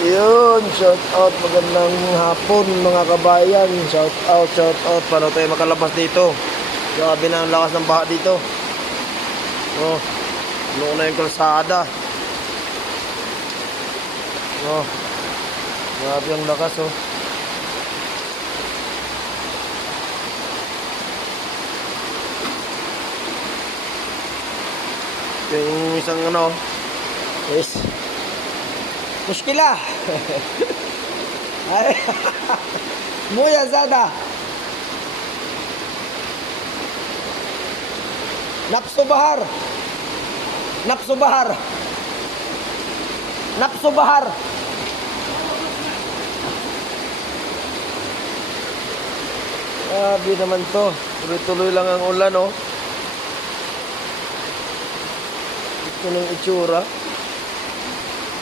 Yun, shout out, magandang hapon mga kabayan. Shout out, shout out. Paano tayo makalabas dito? Grabe na ang lakas ng baha dito. Oh, ano na yung kalsada. Oh, grabe ang lakas oh. Yung isang ano, is muskila. Ay, muya zada. Napso bahar. Napso bahar. Napso bahar. Grabe naman to. Tuloy-tuloy lang ang ulan oh. Ito ng itsura.